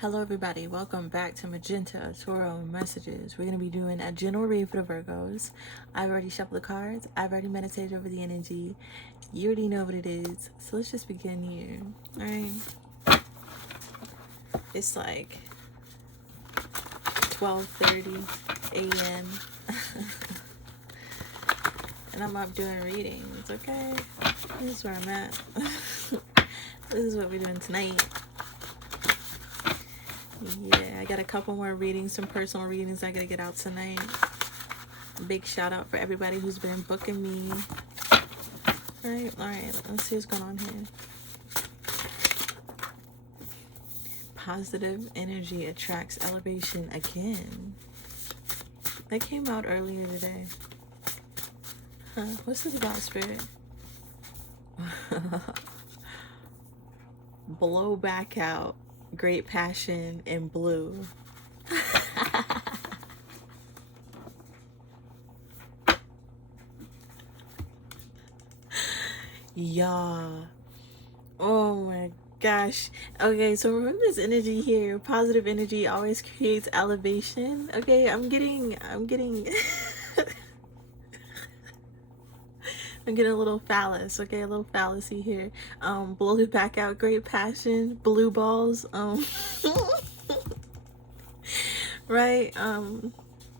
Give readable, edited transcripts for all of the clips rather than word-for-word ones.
Hello everybody, welcome back to MagentaTarotMessages. We're going to be doing a general read for the Virgos. I've already shuffled the cards, I've already meditated over the energy. You already know what it is, so let's just begin here. Alright. It's like 12:30 a.m. and I'm up doing readings, okay? This is where I'm at. This is what we're doing tonight. Yeah, I got a couple more readings, some personal readings I gotta get out tonight. Big shout out for everybody who's been booking me. Alright, let's see what's going on here. Positive energy attracts elevation again. That came out earlier today. Huh, what's this about, Spirit? Blow back out. Great passion in blue. Yeah. Oh my gosh. Okay, so remember this energy here. Positive energy always creates elevation. Okay, I'm getting I'm getting a little phallus, okay, a little fallacy here. Blow it back out, great passion, blue balls, right?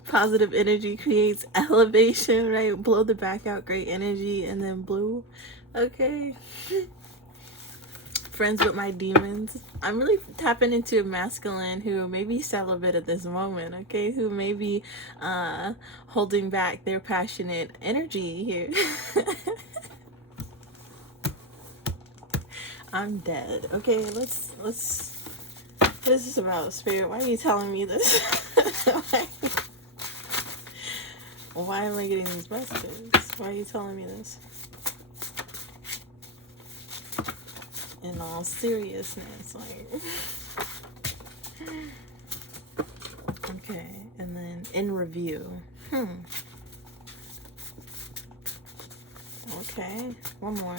Positive energy creates elevation, right? Blow the back out, great energy, and then blue. Okay. Friends with my demons. I'm really tapping into a masculine who may be celibate at this moment, okay? Who may be holding back their passionate energy here. I'm dead. Okay, let's what is this about, Spirit? Why are you telling me this? Why am I getting these messages? Why are you telling me this? In all seriousness, like. Okay, and then in review. Okay, one more.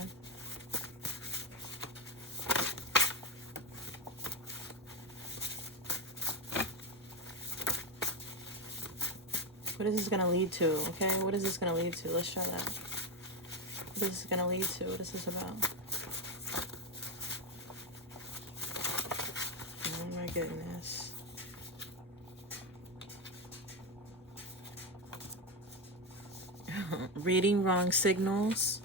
What is this gonna lead to? Okay, what is this gonna lead to? Let's show that. What is this gonna lead to? What is this about? Oh my goodness. Reading wrong signals.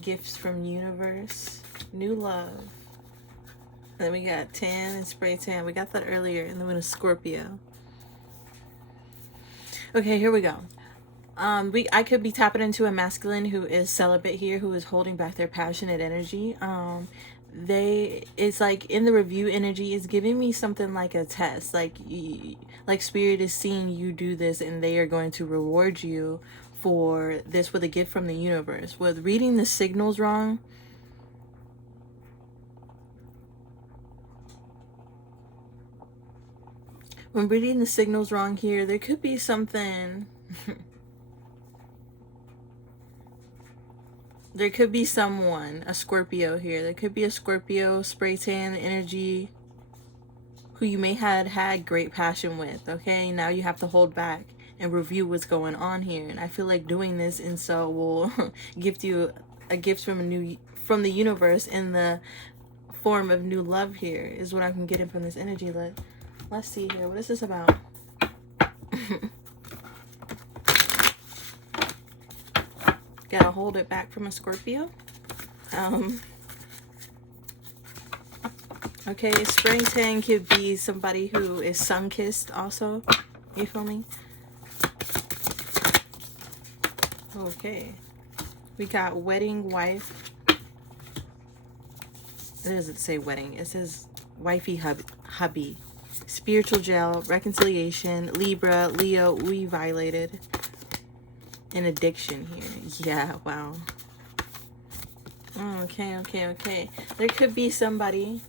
Gifts from universe. New love. Then we got tan and spray tan. We got that earlier. And then we went to Scorpio. Okay, here we go. I could be tapping into a masculine who is celibate here, who is holding back their passionate energy. It's like in the review energy is giving me something like a test, like Spirit is seeing you do this and they are going to reward you for this with a gift from the universe. With reading the signals wrong, when reading the signals wrong here, there could be something. There could be someone, a Scorpio here. There could be a Scorpio, spray tan energy, who you may have had great passion with, okay? Now you have to hold back and review what's going on here. And I feel like doing this, and so will gift you a gift from the universe in the form of new love here, is what I'm getting from this energy. Let's see here. What is this about? Gotta hold it back from a Scorpio. Okay, spring tan could be somebody who is sun-kissed also. You feel me? Okay. We got wedding wife. It doesn't say wedding. It says wifey hubby. Spiritual jail, reconciliation, Libra, Leo, we violated. An addiction here. Yeah, wow. Okay. There could be somebody.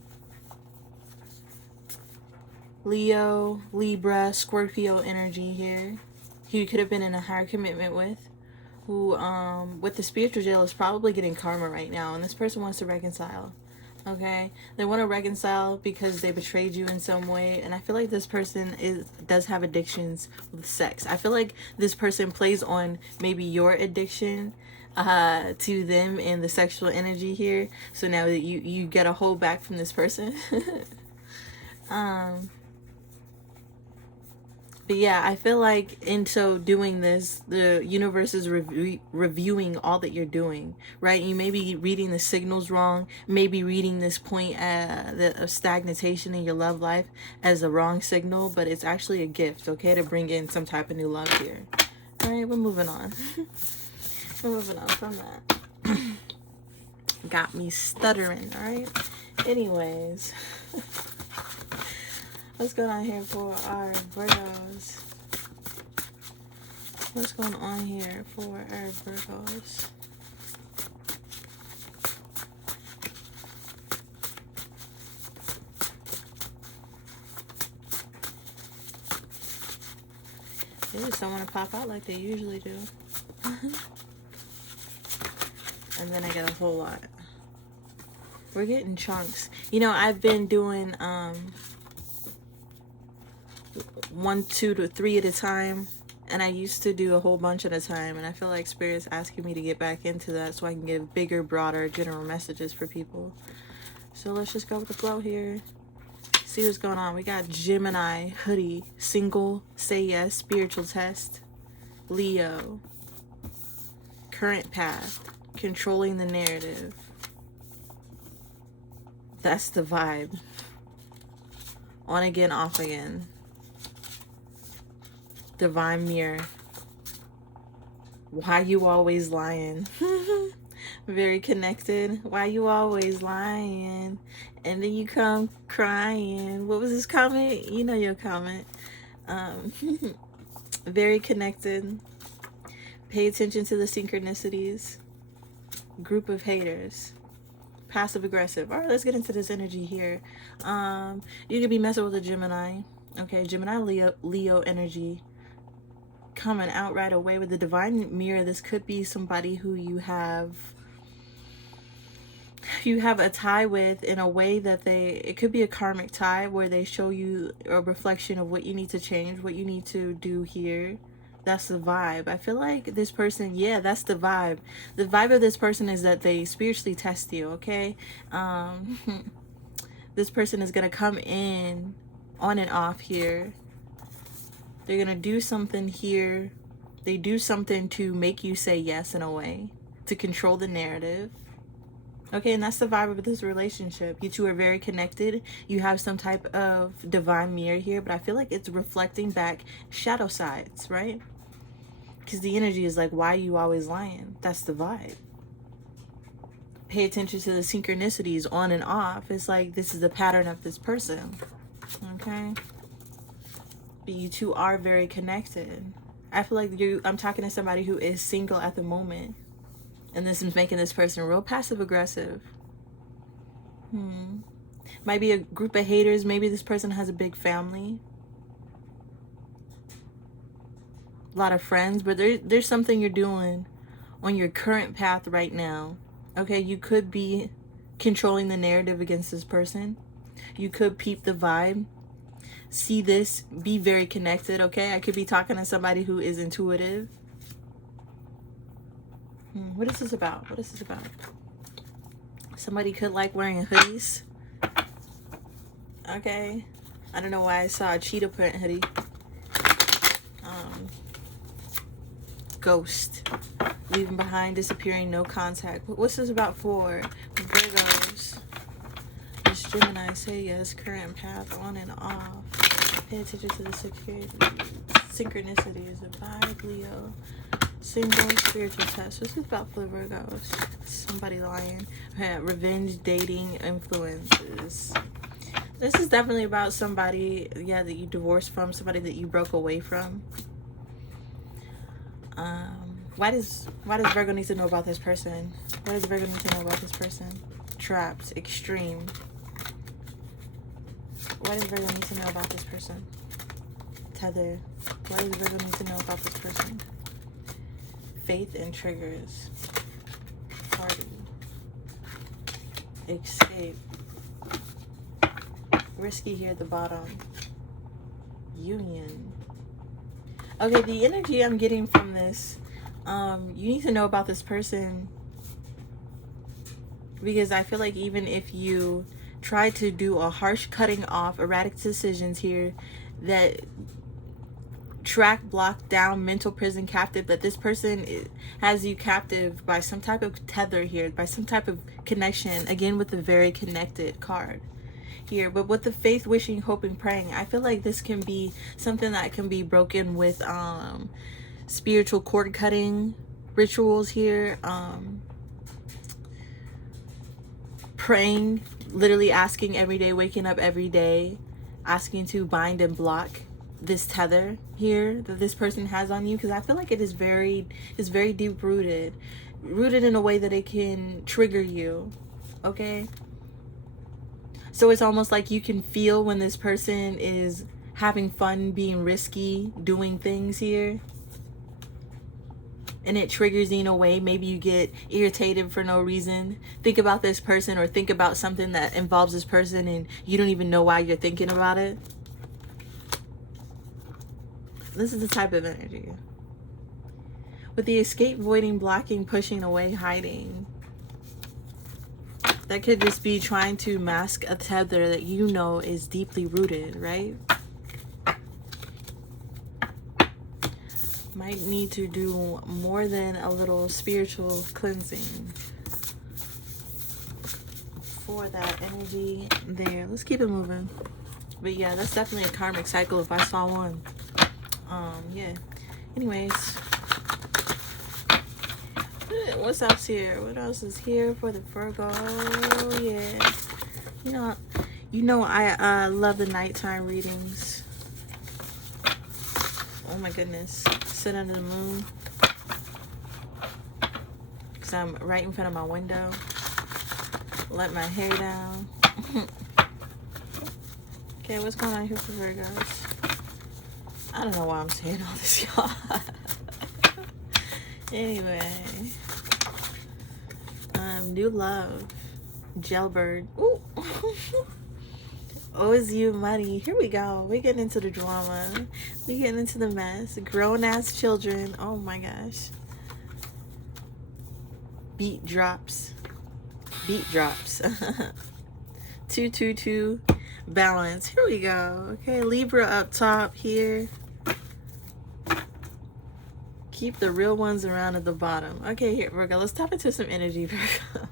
Leo, Libra, Scorpio energy here. Who you could have been in a higher commitment with. who, with the spiritual jail, is probably getting karma right now, and this person wants to reconcile. Okay, they want to reconcile because they betrayed you in some way, and I feel like this person does have addictions with sex. I feel like this person plays on maybe your addiction to them and the sexual energy here. So now that you get a hold back from this person. But yeah, I feel like in so doing this, the universe is reviewing all that you're doing, right? You may be reading the signals wrong, maybe reading this point of stagnation in your love life as a wrong signal, but it's actually a gift, okay, to bring in some type of new love here. All right, we're moving on. We're moving on from that. Got me stuttering, all right? Anyways. What's going on here for our Virgos? What's going on here for our Virgos? They just don't want to pop out like they usually do. And then I get a whole lot. We're getting chunks. You know, I've been doing 1, 2 to 3 at a time, and I used to do a whole bunch at a time, and I feel like Spirit's asking me to get back into that so I can give bigger, broader, general messages for people. So let's just go with the flow here. See what's going on. We got Gemini, hoodie, single, say yes, spiritual test, Leo, current path, controlling the narrative. That's the vibe. On again, off again. Divine mirror. Why you always lying? Very connected. Why you always lying? And then you come crying. What was this comment? You know your comment. Very connected. Pay attention to the synchronicities. Group of haters. Passive aggressive. All right, let's get into this energy here. You could be messing with a Gemini. Okay, Gemini, Leo energy coming out right away with the divine mirror. This could be somebody who you have a tie with in a way that it could be a karmic tie where they show you a reflection of what you need to change, what you need to do here. That's the vibe. I feel like this person, yeah, that's the vibe. The vibe of this person is that they spiritually test you, okay? This person is going to come in on and off here. They're going to do something here. They do something to make you say yes in a way, to control the narrative. Okay, and that's the vibe of this relationship. You two are very connected. You have some type of divine mirror here, but I feel like it's reflecting back shadow sides, right? Because the energy is like, why are you always lying? That's the vibe. Pay attention to the synchronicities on and off. It's like, this is the pattern of this person. Okay? But you two are very connected. I feel like I'm talking to somebody who is single at the moment. And this is making this person real passive aggressive. Might be a group of haters. Maybe this person has a big family. A lot of friends. But there's something you're doing on your current path right now. Okay, you could be controlling the narrative against this person. You could peep the vibe. See this. Be very connected, okay? I could be talking to somebody who is intuitive. What is this about? What is this about? Somebody could like wearing hoodies. Okay. I don't know why I saw a cheetah print hoodie. Ghost. Leaving behind, disappearing, no contact. What's this about for Virgos? This Gemini, say yes, current path on and off. Pay attention to the synchronicities of vibe, Leo. Single, spiritual test. What's this about for Virgos? Somebody lying. Revenge, dating, influences. This is definitely about somebody, yeah, that you divorced from, somebody that you broke away from. Why does Virgo need to know about this person? What does Virgo need to know about this person? Trapped, extreme. What does Virgo need to know about this person? Tether. What does Virgo need to know about this person? faith and triggers. Party. Escape. Risky here at the bottom. Union. Okay, the energy I'm getting from this, you need to know about this person, because I feel like even if you try to do a harsh cutting off, erratic decisions here that track, block down, mental prison, captive, that this person has you captive by some type of tether here, by some type of connection, again with the very connected card here. But with the faith, wishing, hoping, praying, I feel like this can be something that can be broken with spiritual cord cutting rituals here, praying, literally asking every day, waking up every day, asking to bind and block this tether here that this person has on you, because I feel like it is very deep rooted in a way that it can trigger you. Okay, so it's almost like you can feel when this person is having fun, being risky, doing things here, and it triggers you in a way. Maybe you get irritated for no reason. Think about this person, or think about something that involves this person, and you don't even know why you're thinking about it. This is the type of energy. With the escape, voiding, blocking, pushing away, hiding, that could just be trying to mask a tether that you know is deeply rooted, right? Might need to do more than a little spiritual cleansing for that energy there. Let's keep it moving. But yeah, that's definitely a karmic cycle if I saw one. Yeah. Anyways, what's else here? What else is here for the Virgo? Yeah. You know I love the nighttime readings. Oh my goodness. Sit under the moon, because I'm right in front of my window. Let my hair down. Okay, what's going on here for Virgos? I don't know why I'm saying all this, y'all. Anyway, new love, jailbird. Ooh. Owes you money. Here we go. We're getting into the drama. We're getting into the mess. Grown ass children. Oh my gosh. Beat drops. Beat drops. 222 balance. Here we go. Okay, Libra up top here. Keep the real ones around at the bottom. Okay, here, Virgo. Let's tap into some energy, Virgo.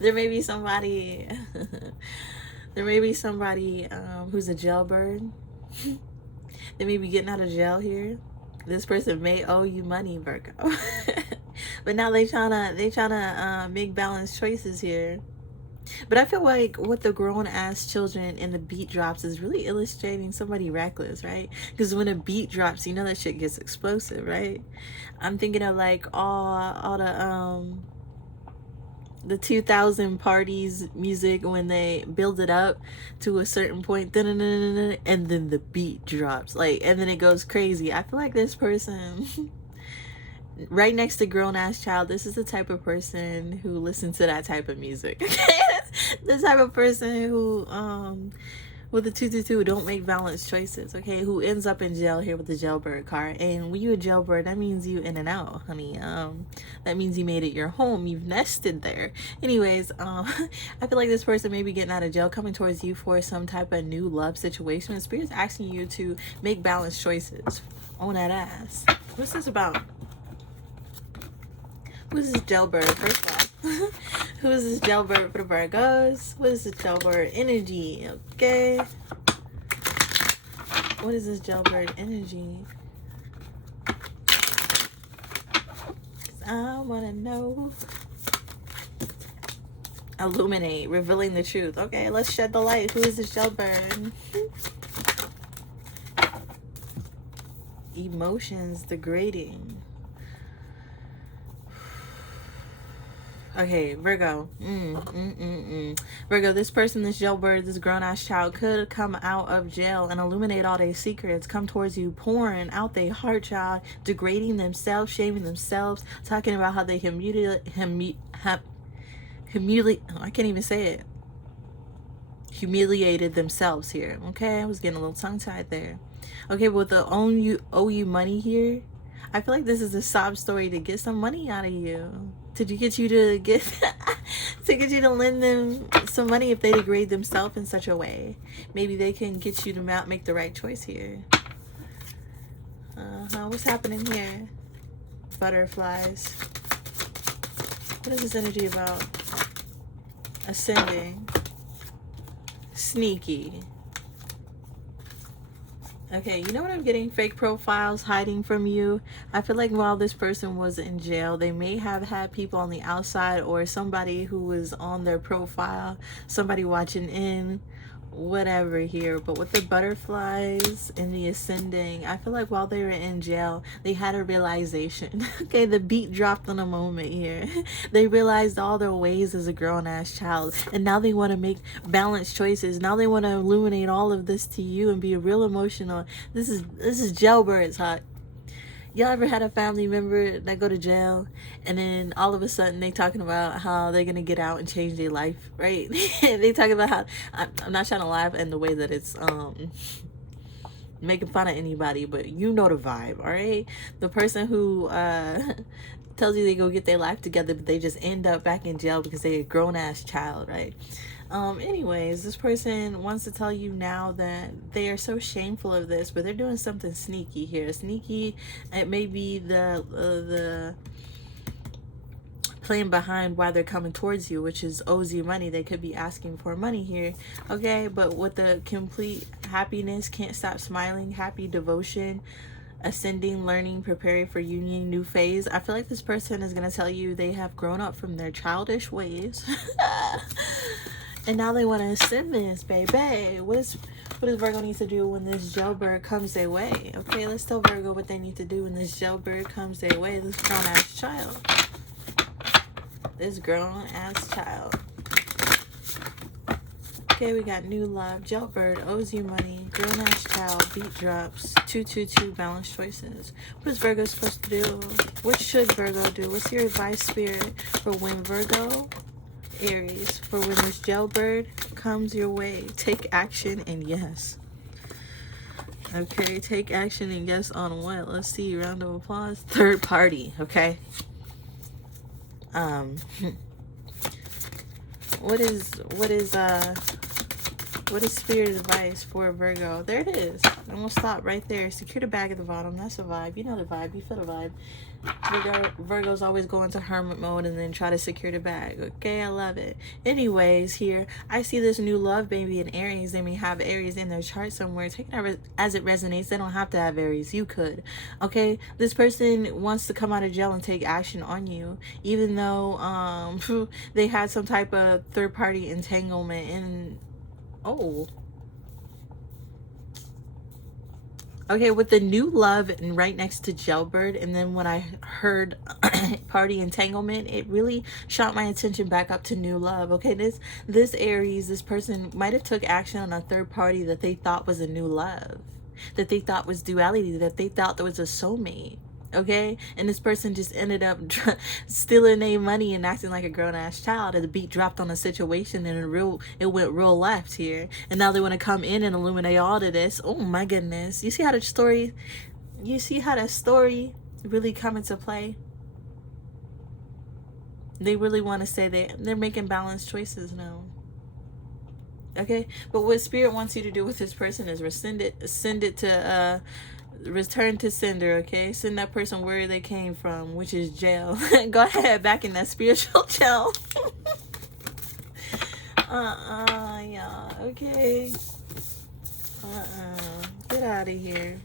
There may be somebody who's a jailbird. They may be getting out of jail here. This person may owe you money, Virgo. But now they tryna make balanced choices here. But I feel like what the grown ass children in the beat drops is really illustrating somebody reckless, right? Because when a beat drops, you know that shit gets explosive, right? I'm thinking of like all the 2000 parties music, when they build it up to a certain point, and then the beat drops, like, and then it goes crazy. I feel like this person right next to grown ass child, this is the type of person who listens to that type of music. Okay, the type of person who with the 222 don't make balanced choices. Okay, who ends up in jail here with the jailbird card. And when you a jailbird, that means you in and out, honey. That means you made it your home. You've nested there. Anyways, I feel like this person may be getting out of jail, coming towards you for some type of new love situation. Spirit's asking you to make balanced choices on that ass. What's this about? Who's this jailbird, first off? Who is this jailbird for the Virgos? What is this jailbird energy? Okay. What is this jailbird energy? I want to know. Illuminate, revealing the truth. Okay, let's shed the light. Who is this jailbird? Emotions, degrading. Okay, Virgo. Virgo, this person, this jailbird, this grown-ass child could come out of jail and illuminate all their secrets, come towards you, pouring out their heart, child, degrading themselves, shaming themselves, talking about how they I can't even say it. Humiliated themselves here. Okay, I was getting a little tongue-tied there. Okay, but with the owe you money here, I feel like this is a sob story to get some money out of you. To get you to get to get you to lend them some money if they degrade themselves in such a way. Maybe they can get you to make the right choice here. What's happening here? Butterflies. What is this energy about? Ascending. Sneaky. Okay, you know what I'm getting? Fake profiles hiding from you. I feel like while this person was in jail, they may have had people on the outside or somebody who was on their profile, somebody watching in, whatever here. But with the butterflies and the ascending, I feel like while they were in jail, they had a realization. Okay, the beat dropped on a moment here. They realized all their ways as a grown-ass child, and now they want to make balanced choices. Now they want to illuminate all of this to you and be real emotional. This is jailbirds hot. Y'all ever had a family member that go to jail and then all of a sudden they talking about how they're gonna get out and change their life, right? They talking about how, I'm not trying to laugh in the way that it's making fun of anybody, but you know the vibe, all right? The person who tells you they go get their life together, but they just end up back in jail because they're a grown-ass child, right? Anyways, this person wants to tell you now that they are so shameful of this, but they're doing something sneaky here. Sneaky, it may be the playing behind why they're coming towards you, which is owes you money. They could be asking for money here, okay? But with the complete happiness, can't stop smiling, happy devotion, ascending, learning, preparing for union, new phase. I feel like this person is going to tell you they have grown up from their childish ways. And now they want to ascend this, baby. What does Virgo need to do when this jailbird comes their way? Okay, let's tell Virgo what they need to do when this jailbird comes their way. This grown-ass child. This grown-ass child. Okay, we got new love. Jailbird owes you money. Grown-ass child. Beat drops. 222 balanced choices. What is Virgo supposed to do? What should Virgo do? What's your advice, Spirit, for when Virgo... Aries, for when this jailbird comes your way? Take action and yes. Okay, take action and yes on what? Let's see, round of applause. Third party, okay? What is spirit advice for Virgo? There it is. And we'll stop right there. Secure the bag at the bottom. That's a vibe. You know the vibe. You feel the vibe. Virgo's always go into hermit mode and then try to secure the bag. Okay, I love it. Anyways, here I see this new love baby in Aries. They may have Aries in their chart somewhere. Take it as it resonates. They don't have to have Aries. You could. Okay, this person wants to come out of jail and take action on you, even though they had some type of third-party entanglement. And okay, with the new love and right next to jailbird, and then when I heard party entanglement, it really shot my attention back up to new love. Okay, this Aries, this person might have took action on a third party that they thought was a new love, that they thought was duality, that they thought that was a soulmate. Okay, and this person just ended up stealing their money and acting like a grown-ass child. And the beat dropped on the situation, and it went real left here. And now they want to come in and illuminate all of this. Oh my goodness! You see how the story really come into play? They really want to say they're making balanced choices now. Okay, but what Spirit wants you to do with this person is send it to return to sender. Okay, send that person where they came from, which is jail. Go ahead, back in that spiritual jail. Yeah, okay. Get out of here.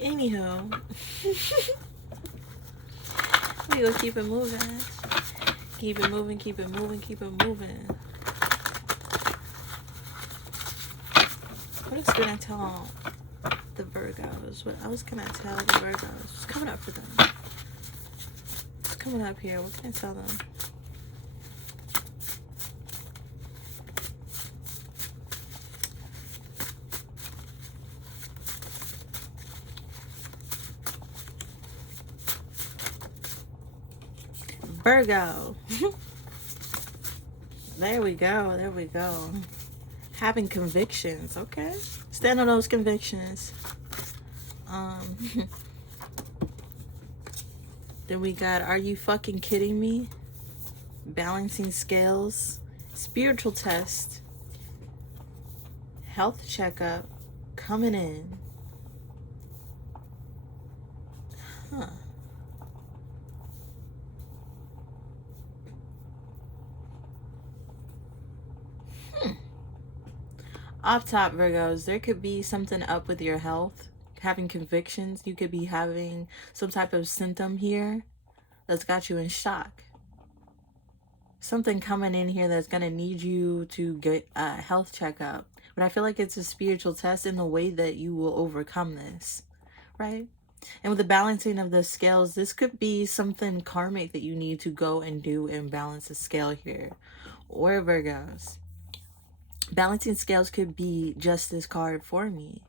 Anyhow, we gonna keep it moving. Keep it moving, keep it moving, keep it moving. What else can I tell the Virgos? What else can I tell the Virgos? What's coming up for them? What's coming up here? What can I tell them? Virgo. There we go. There we go. Having convictions. Okay. Stand on those convictions. Then we got, are you fucking kidding me? Balancing scales. Spiritual test. Health checkup. Coming in. Huh. Off top, Virgos, there could be something up with your health. Having convictions. You could be having some type of symptom here that's got you in shock. Something coming in here that's going to need you to get a health checkup. But I feel like it's a spiritual test in the way that you will overcome this, right? And with the balancing of the scales, this could be something karmic that you need to go and do and balance the scale here. Or Virgos, balancing scales could be justice card for me.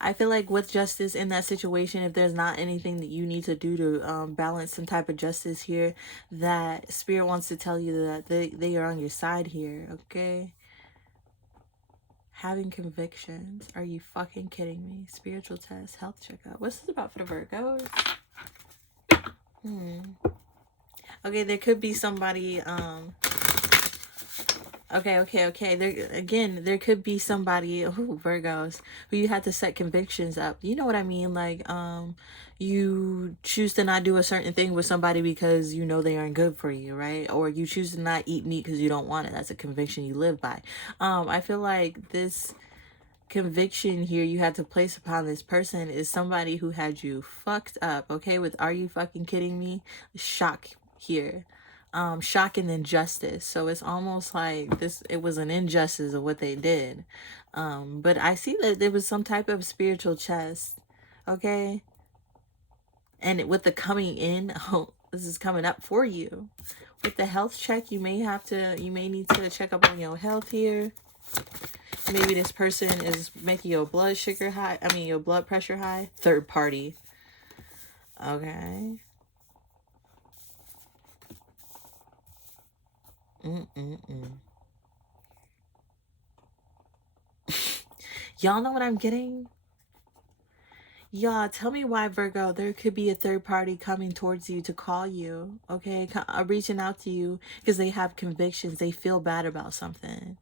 I feel like with justice in that situation, if there's not anything that you need to do to balance some type of justice here, that Spirit wants to tell you that they are on your side here, okay? Having convictions. Are you fucking kidding me? Spiritual test, health checkup. What's this about for the Virgos? Okay, there could be somebody... Okay. There could be somebody, Virgos, who you had to set convictions up. You know what I mean? Like, you choose to not do a certain thing with somebody because you know they aren't good for you, right? Or you choose to not eat meat because you don't want it. That's a conviction you live by. I feel like this conviction here you had to place upon this person is somebody who had you fucked up, okay? With are you fucking kidding me? Shock here. Shock and injustice. So it's almost like this, it was an injustice of what they did. But I see that there was some type of spiritual test, okay? And with the coming in, oh, this is coming up for you. With the health check, you may need to check up on your health here. Maybe this person is making your blood sugar high, your blood pressure high. Third party. Okay. Y'all know what I'm getting? Y'all, tell me why, Virgo, there could be a third party coming towards you to call you, okay? Reaching out to you because they have convictions. They feel bad about something.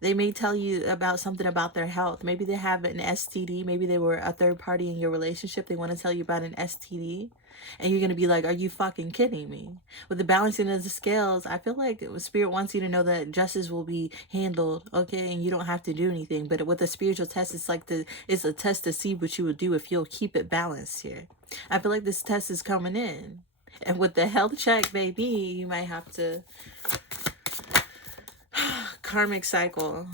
They may tell you about something about their health. Maybe they have an STD. Maybe they were a third party in your relationship. They want to tell you about an STD. And you're going to be like, are you fucking kidding me? With the balancing of the scales, I feel like Spirit wants you to know that justice will be handled, okay? And you don't have to do anything. But with the spiritual test, it's a test to see what you will do if you'll keep it balanced here. I feel like this test is coming in. And with the health check, baby, you might have to... Karmic cycle.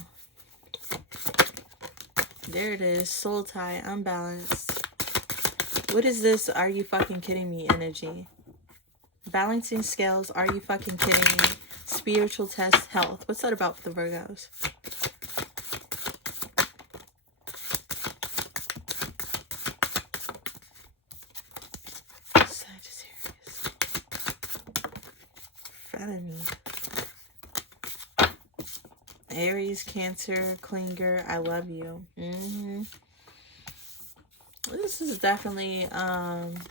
There it is. Soul tie. Unbalanced. What is this? Are you fucking kidding me energy? Balancing scales. Are you fucking kidding me? Spiritual test. Health. What's that about for the Virgos? Sagittarius. Frenemy. Aries, Cancer, Clinger, I love you. This is definitely,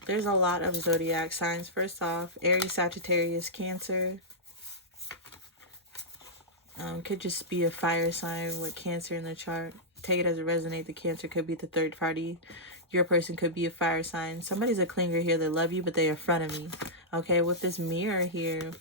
there's a lot of zodiac signs. First off, Aries, Sagittarius, Cancer. Could just be a fire sign with Cancer in the chart. Take it as it resonates. The Cancer could be the third party. Your person could be a fire sign. Somebody's a clinger here. They love you, but they're in front of me. Okay, with this mirror here.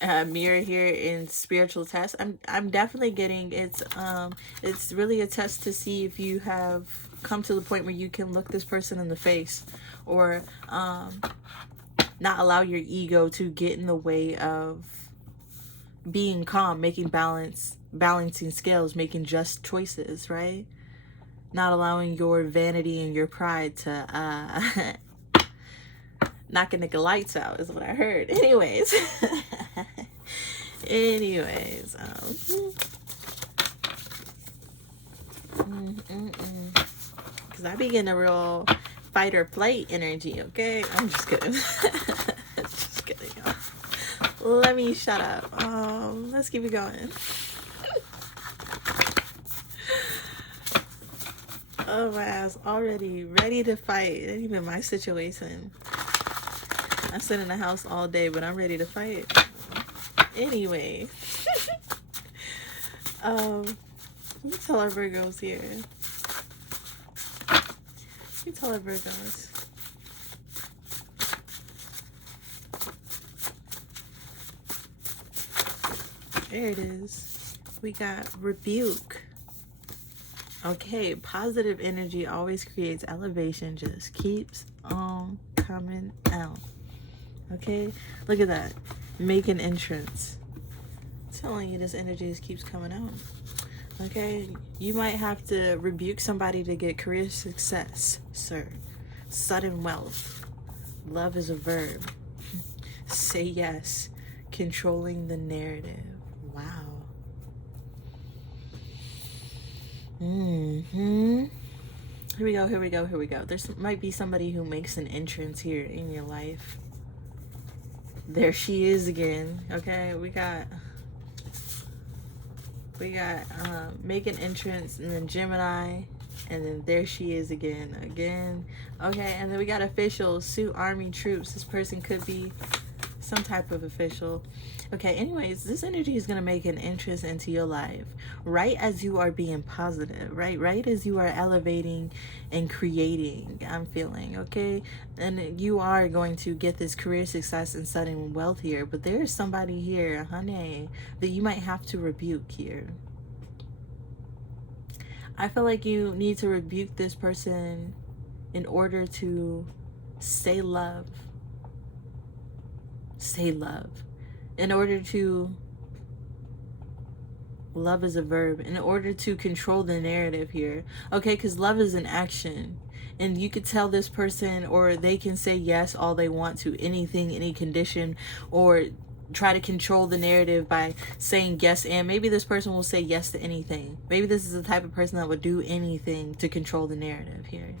Mirror here in spiritual test. I'm definitely getting it's really a test to see if you have come to the point where you can look this person in the face, or not allow your ego to get in the way of being calm, making balancing scales, making just choices, right? not allowing your vanity and your pride to knock a nigga lights out is what I heard. Anyways. Anyways. Because I be getting a real fight or flight energy, okay? I'm just kidding. Just kidding, y'all. Let me shut up. Let's keep it going. Oh, my ass already ready to fight. It ain't even my situation. I sit in the house all day, but I'm ready to fight. Anyway. Let me tell our Virgos here. Let me tell our Virgos. There it is. We got rebuke. Okay, positive energy always creates elevation, just keeps on coming out. Okay, look at that. Make an entrance. I'm telling you, this energy just keeps coming out. Okay, you might have to rebuke somebody to get career success, sir. Sudden wealth. Love is a verb. Say yes. Controlling the narrative. Wow. Here we go, here we go, here we go. There might be somebody who makes an entrance here in your life. There she is again. Okay, we got make an entrance, and then Gemini, and then there she is again. Okay, and then we got official, suit, army, troops. This person could be some type of official. Okay, anyways, this energy is going to make an entrance into your life right as you are being positive, right as you are elevating and creating. I'm feeling, okay? And you are going to get this career success and sudden wealth here, but there's somebody here, honey, that you might have to rebuke here. I feel like you need to rebuke this person in order to say love. Say love. In order to, love is a verb, in order to control the narrative here. Okay, because love is an action. And you could tell this person, or they can say yes all they want to anything, any condition, or try to control the narrative by saying yes, and maybe this person will say yes to anything. Maybe this is the type of person that would do anything to control the narrative here.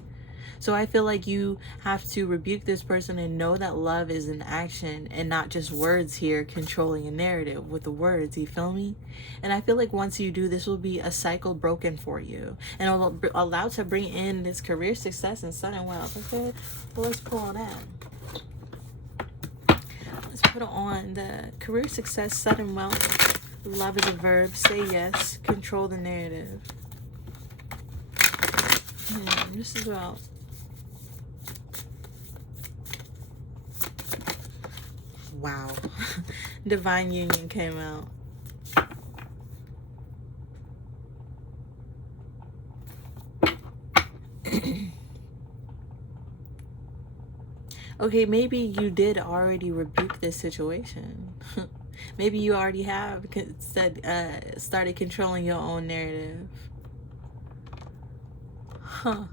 So I feel like you have to rebuke this person and know that love is an action and not just words here controlling a narrative with the words, you feel me? And I feel like once you do, this will be a cycle broken for you and it'll allow to bring in this career success and sudden wealth. Okay, well, let's pull on that. Let's put on the career success, sudden wealth. Love is a verb. Say yes. Control the narrative. This is about wow. Divine Union came out. Okay, maybe you did already rebuke this situation. Maybe you already have started controlling your own narrative. Huh.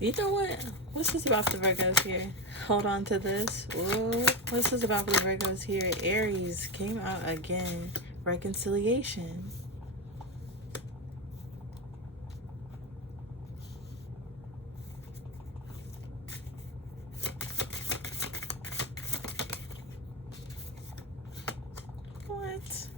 You know what? What's this about the Virgos here? Hold on to this. Whoa. What's this about the Virgos here? Aries came out again. Reconciliation. What?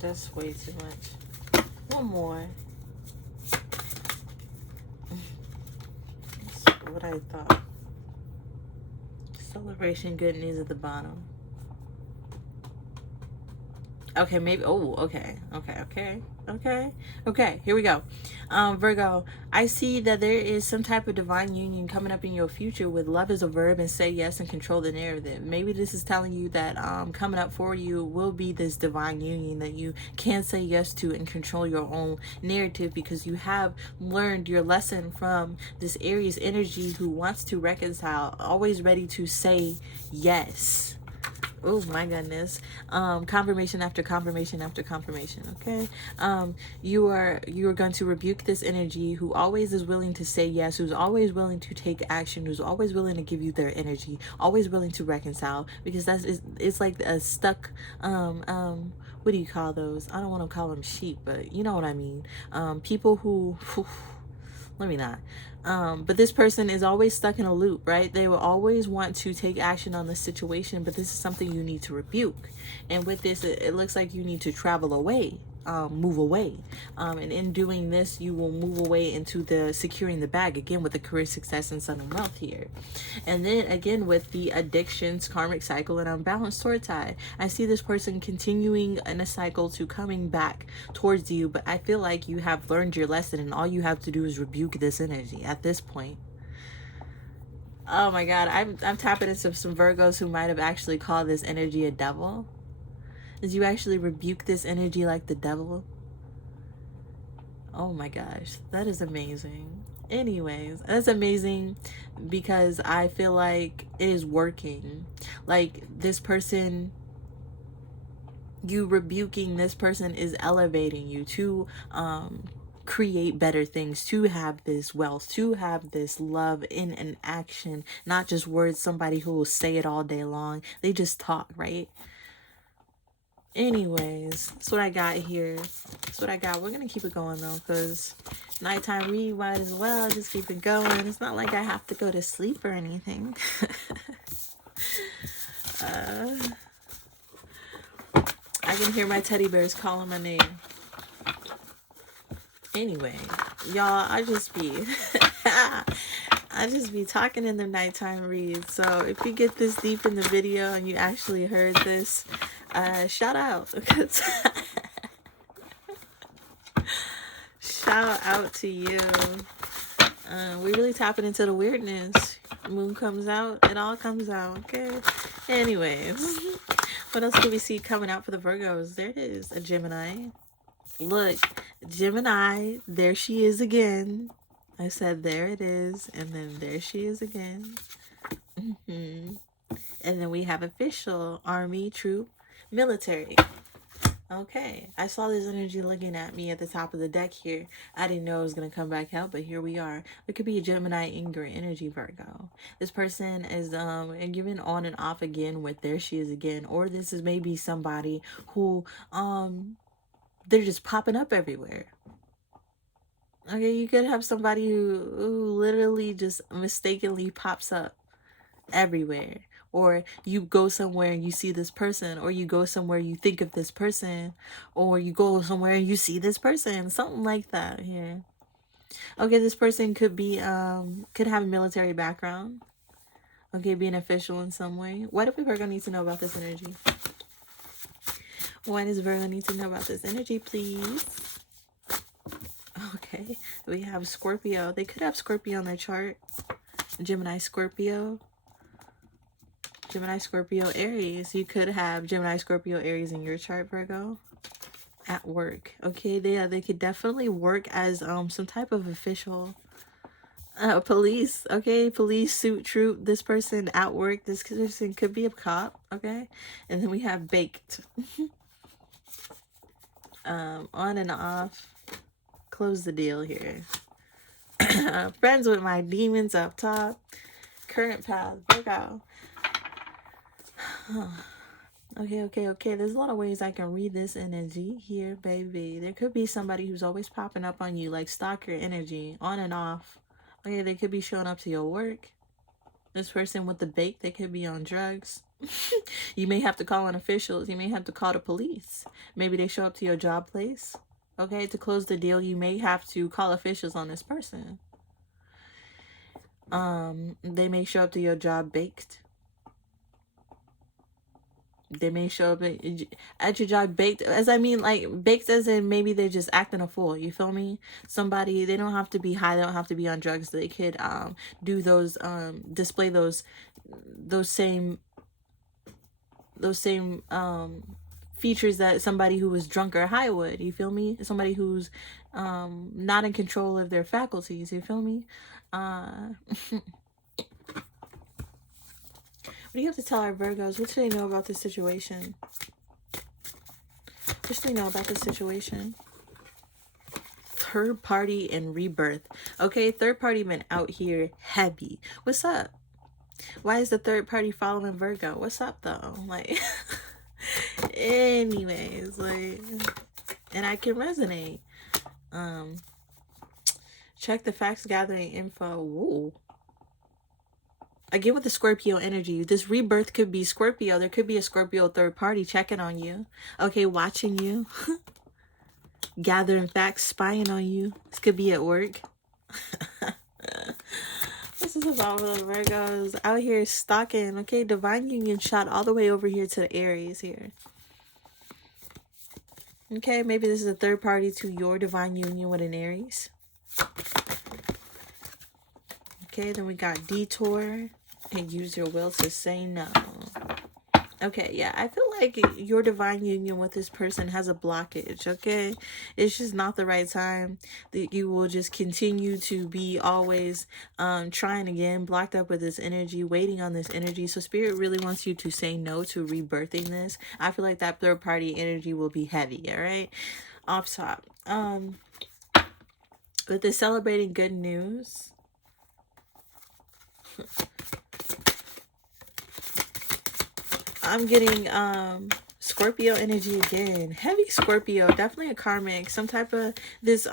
That's way too much. One more. That's what I thought. Celebration, good news at the bottom. Okay, maybe. Oh, okay. Okay, here we go. Virgo, I see that there is some type of divine union coming up in your future with love as a verb and say yes and control the narrative. Maybe this is telling you that coming up for you will be this divine union that you can say yes to and control your own narrative, because you have learned your lesson from this Aries energy who wants to reconcile, always ready to say yes. Oh my goodness. Confirmation after confirmation after confirmation. Okay. You are going to rebuke this energy who always is willing to say yes, who's always willing to take action, who's always willing to give you their energy, always willing to reconcile, because it's like a stuck what do you call those? I don't want to call them sheep, but you know what I mean. People who let me not. But this person is always stuck in a loop, right? They will always want to take action on the situation, but this is something you need to rebuke. And with this, it looks like you need to travel away, move away. And in doing this, you will move away into the securing the bag, again, with the career success and sudden wealth here. And then again, with the addictions, karmic cycle, and unbalanced sword tie, I see this person continuing in a cycle to coming back towards you, but I feel like you have learned your lesson and all you have to do is rebuke this energy at this point. Oh my God, I'm tapping into some Virgos who might have actually called this energy a devil. Did you actually rebuke this energy like the devil? Oh my gosh, that is amazing. Anyways, that's amazing because I feel like it is working. Like this person, you rebuking this person is elevating you to create better things, to have this wealth, to have this love in an action, not just words. Somebody who will say it all day long, they just talk, right? Anyways, that's what I got here. That's what I got. We're gonna keep it going though, because nighttime read, might as well just keep it going. It's not like I have to go to sleep or anything. I can hear my teddy bears calling my name. Anyway, y'all, I just be talking in the nighttime reads. So if you get this deep in the video and you actually heard this, shout out. Shout out to you. We really tapping into the weirdness. Moon comes out, it all comes out, okay? Anyways, what else do we see coming out for the Virgos? There it is, a Gemini. Look, Gemini, there she is again. I said there it is, and then there she is again. And then we have official, army, troop, military. Okay, I saw this energy looking at me at the top of the deck here. I didn't know it was going to come back out, but here we are. It could be a Gemini Ingrid energy Virgo. This person is giving on and off again with there she is again. Or this is maybe somebody who they're just popping up everywhere. Okay, you could have somebody who literally just mistakenly pops up everywhere. Or you go somewhere and you see this person, or you go somewhere you think of this person, or you go somewhere and you see this person, something like that here. Okay, this person could be could have a military background. Okay, be an official in some way. What do Virgo need to know about this energy? What does Virgo need to know about this energy, please? Okay, we have Scorpio. They could have Scorpio on their chart. Gemini, Scorpio. Gemini, Scorpio, Aries. You could have Gemini, Scorpio, Aries in your chart, Virgo. At work. Okay, they could definitely work as some type of official. Police. Okay, police, suit, troop. This person at work. This person could be a cop. Okay, and then we have baked. On and off. Close the deal here. Friends with my demons up top. Current path. Virgo. Okay. There's a lot of ways I can read this energy here, baby. There could be somebody who's always popping up on you, like stalker energy, on and off. Okay, they could be showing up to your work. This person with the bake, they could be on drugs. You may have to call on officials. You may have to call the police. Maybe they show up to your job place. Okay, to close the deal, you may have to call officials on this person. They may show up to your job baked. They may show up at your job baked, as I mean, like baked as in maybe they're just acting a fool. You feel me? Somebody, they don't have to be high, they don't have to be on drugs. They could do those display those same features that somebody who was drunk or high would. You feel me? Somebody who's not in control of their faculties. You feel me? What do you have to tell our Virgos? What do they know about this situation? What do they know about this situation? Third party and rebirth. Okay, third party been out here heavy. What's up? Why is the third party following Virgo? What's up though? Like, anyways, like, and I can resonate. Check the facts gathering info. Woo. Again, with the Scorpio energy, this rebirth could be Scorpio. There could be a Scorpio third party checking on you. Okay, watching you. Gathering facts, spying on you. This could be at work. This is about the Virgos out here stalking. Okay, divine union shot all the way over here to the Aries here. Okay, maybe this is a third party to your divine union with an Aries. Okay, then we got Detour. And use your will to say no. Okay, yeah, I feel like your divine union with this person has a blockage, okay? It's just not the right time. That you will just continue to be always trying again, blocked up with this energy, waiting on this energy. So Spirit really wants you to say no to rebirthing this. I feel like that third party energy will be heavy, all right? Off top. With the celebrating good news... I'm getting Scorpio energy again. Heavy Scorpio, definitely a karmic. Some type of this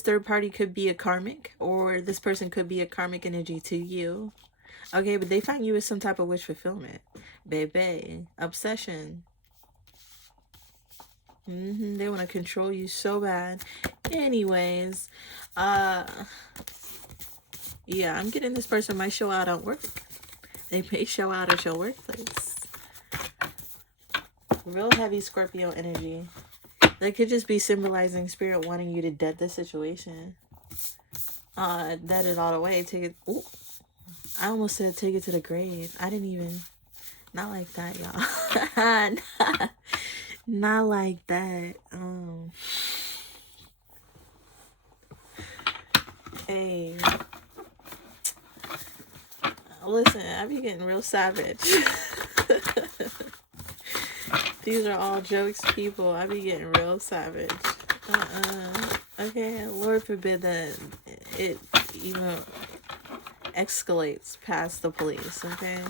third party could be a karmic, or this person could be a karmic energy to you. Okay, but they find you as some type of wish fulfillment. Baby, obsession. They want to control you so bad. Anyways, yeah, I'm getting this person might show out at work. They may show out at your workplace. Real heavy Scorpio energy. That could just be symbolizing Spirit wanting you to dead the situation. Dead it all the way. Take it. Ooh, I almost said take it to the grave. I didn't even. Not like that, y'all. Not like that. Hey. Listen, I be getting real savage. These are all jokes, people. I be getting real savage. Okay, Lord forbid that it even escalates past the police, okay?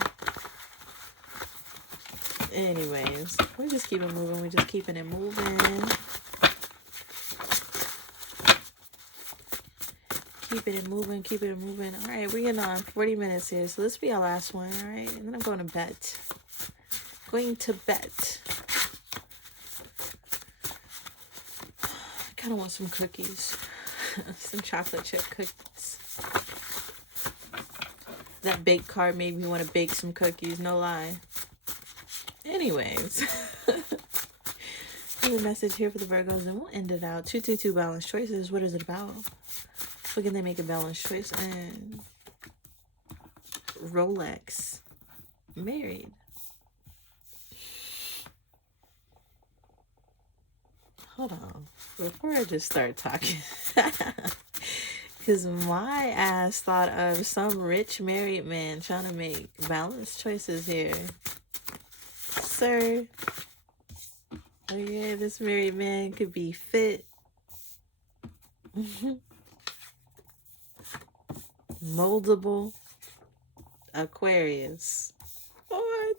Anyways, we just keep it moving. We're just keeping it moving. Keeping it moving, keeping it moving. All right, we're getting on 40 minutes here. So this will be our last one, all right? And then I'm going to bed. Going to bed. I kind of want some cookies. Some chocolate chip cookies. That bake card made me want to bake some cookies, no lie. Anyways. There's a message here for the Virgos, and we'll end it out. 222 balanced choices. What is it about? How can they make a balanced choice? And Rolex. Married. Hold on. Before I just start talking. Because my ass thought of some rich married man trying to make balanced choices here. Sir. Oh yeah, this married man could be fit. Moldable. Aquarius. What?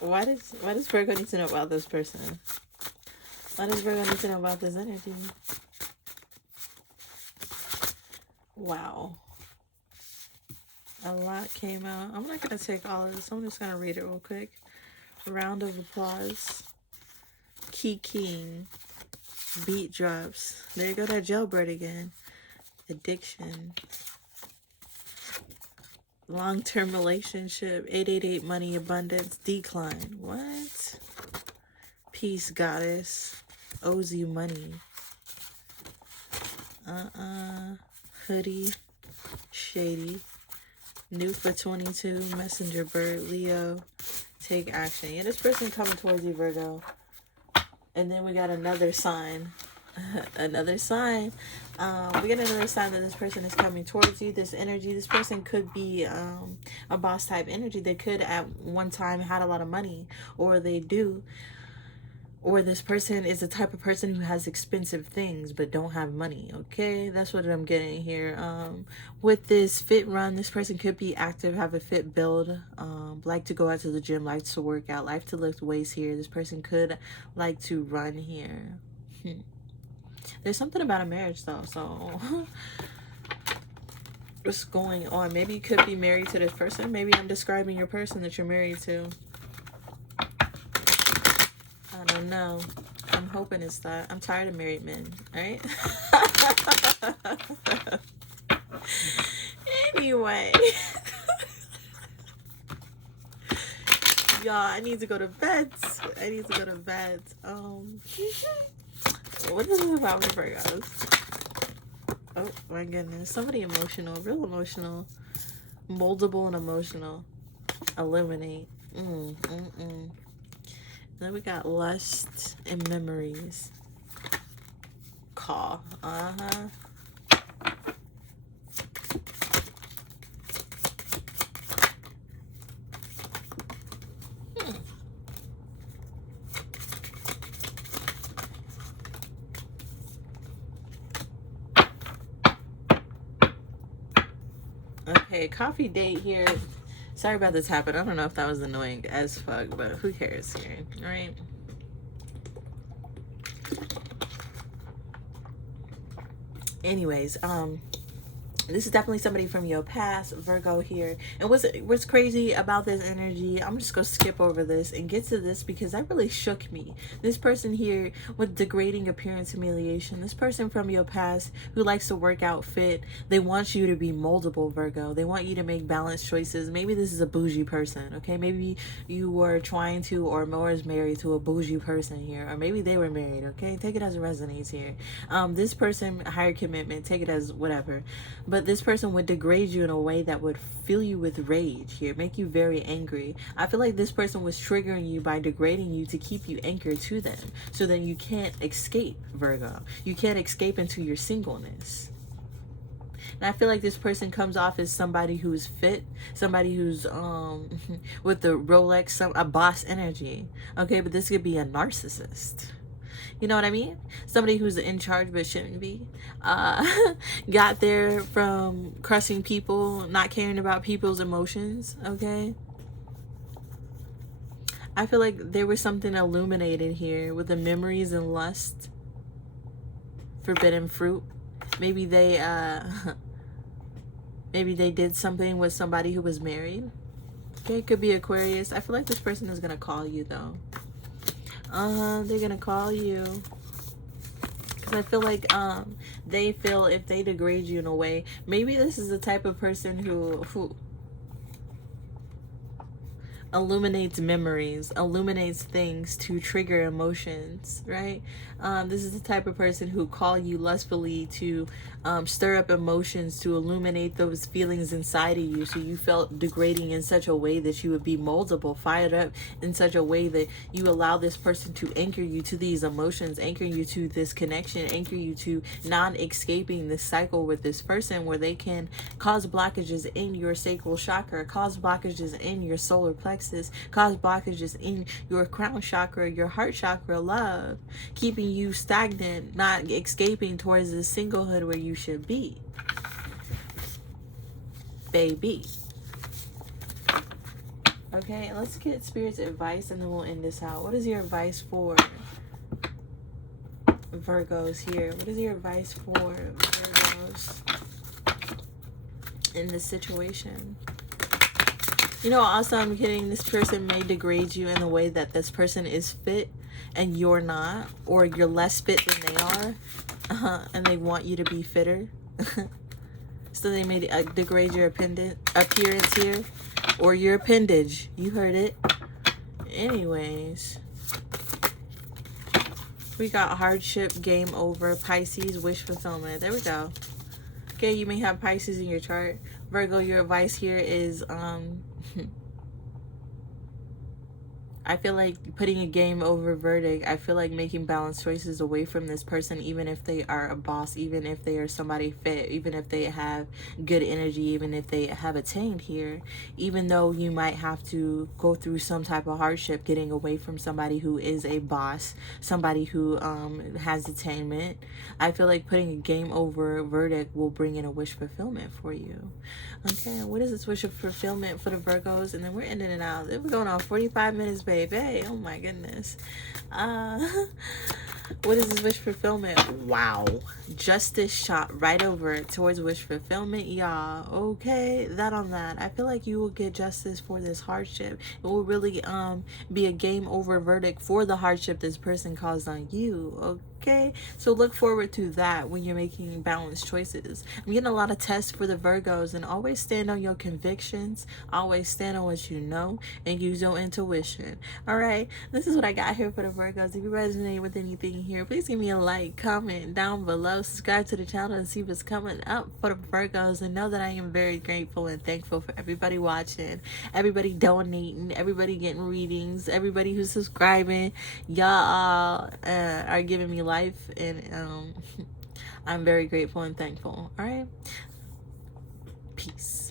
Why does Virgo need to know about this person? Why does Virgo need to know about this energy? Wow. A lot came out. I'm not going to take all of this. I'm just going to read it real quick. Round of applause. Key. Beat drops. There you go, that jailbird again. Addiction. Long-term relationship. 888 money abundance. Decline. What? Peace goddess. Owes you money. Hoodie. Shady. New for 22. Messenger bird. Leo. Take action. Yeah, this person coming towards you, Virgo. And then we got another sign. Another sign. We get another sign that this person is coming towards you. This energy, this person could be a boss type energy. They could at one time had a lot of money, or they do. Or this person is the type of person who has expensive things but don't have money. Okay, that's what I'm getting here. With this fit run, this person could be active, have a fit build, like to go out to the gym, likes to work out, like to lift weights here. This person could like to run here. There's something about a marriage though, so what's going on? Maybe you could be married to this person. Maybe I'm describing your person that you're married to. I don't know. I'm hoping it's that. I'm tired of married men, right? Anyway. Y'all, I need to go to bed. I need to go to bed. What is it about with Virgos? Oh my goodness. Somebody emotional. Real emotional. Moldable and emotional. Illuminate. Then we got lust and memories. Call. Okay, coffee date here. Sorry about this happen. I don't know if that was annoying as fuck, but who cares here, right? Anyways, this is definitely somebody from your past, Virgo here. And what's crazy about this energy, I'm just gonna skip over this and get to this because that really shook me. This person here with degrading appearance, humiliation. This person from your past who likes to work out fit. They want you to be moldable, Virgo. They want you to make balanced choices. Maybe this is a bougie person, okay? Maybe you were trying to, or more is married to a bougie person here. Or maybe they were married, okay? Take it as it resonates here. This person, higher commitment, take it as whatever. But this person would degrade you in a way that would fill you with rage here, make you very angry. I feel like this person was triggering you by degrading you to keep you anchored to them, so then you can't escape, Virgo. You can't escape into your singleness. And I feel like this person comes off as somebody who's fit, somebody who's with the Rolex, a boss energy. Okay, but this could be a narcissist. You know what I mean? Somebody who's in charge but shouldn't be. Got there from crushing people, not caring about people's emotions, okay? I feel like there was something illuminated here with the memories and lust. Forbidden fruit. Maybe they did something with somebody who was married. Okay, it could be Aquarius. I feel like this person is gonna call you though. They're gonna call you because I feel like they feel if they degrade you in a way, maybe this is the type of person who illuminates memories, illuminates things to trigger emotions, right? This is the type of person who call you lustfully to stir up emotions, to illuminate those feelings inside of you, so you felt degrading in such a way that you would be moldable, fired up in such a way that you allow this person to anchor you to these emotions, anchor you to this connection, anchor you to non-escaping this cycle with this person, where they can cause blockages in your sacral chakra, cause blockages in your solar plexus, cause blockages in your crown chakra, your heart chakra, love, keeping you stagnant, not escaping towards the singlehood where you should be, baby. Okay, let's get Spirit's advice and then we'll end this out. What is your advice for Virgos here? What is your advice for Virgos in this situation? You know, also I'm getting this person may degrade you in a way that this person is fit and you're not, or you're less fit than they are, and they want you to be fitter. So they made degrade your appearance here, or your appendage. You heard it. Anyways, we got hardship, game over, Pisces, wish fulfillment. There we go. Okay, you may have Pisces in your chart. Virgo, your advice here is I feel like putting a game over verdict. I feel like making balanced choices away from this person, even if they are a boss, even if they are somebody fit, even if they have good energy, even if they have attained here, even though you might have to go through some type of hardship getting away from somebody who is a boss, somebody who has attainment. I feel like putting a game over verdict will bring in a wish fulfillment for you. Okay, what is this wish of fulfillment for the Virgos? And then we're ending it out. We're going on 45 minutes, baby. Oh my goodness. What is this wish fulfillment? Wow. Justice shot right over it towards wish fulfillment, y'all. Okay, that on that. I feel like you will get justice for this hardship. It will really be a game over verdict for the hardship this person caused on you. Okay, so look forward to that when you're making balanced choices. I'm getting a lot of tests for the Virgos, and always stand on your convictions, always stand on what you know, and use your intuition. All right, this is what I got here for the Virgos. If you resonate with anything here, please give me a like, comment down below, subscribe to the channel, and see what's coming up for the Virgos. And know that I am very grateful and thankful for everybody watching, everybody donating, everybody getting readings, everybody who's subscribing. Y'all are giving me life, and I'm very grateful and thankful. All right, peace.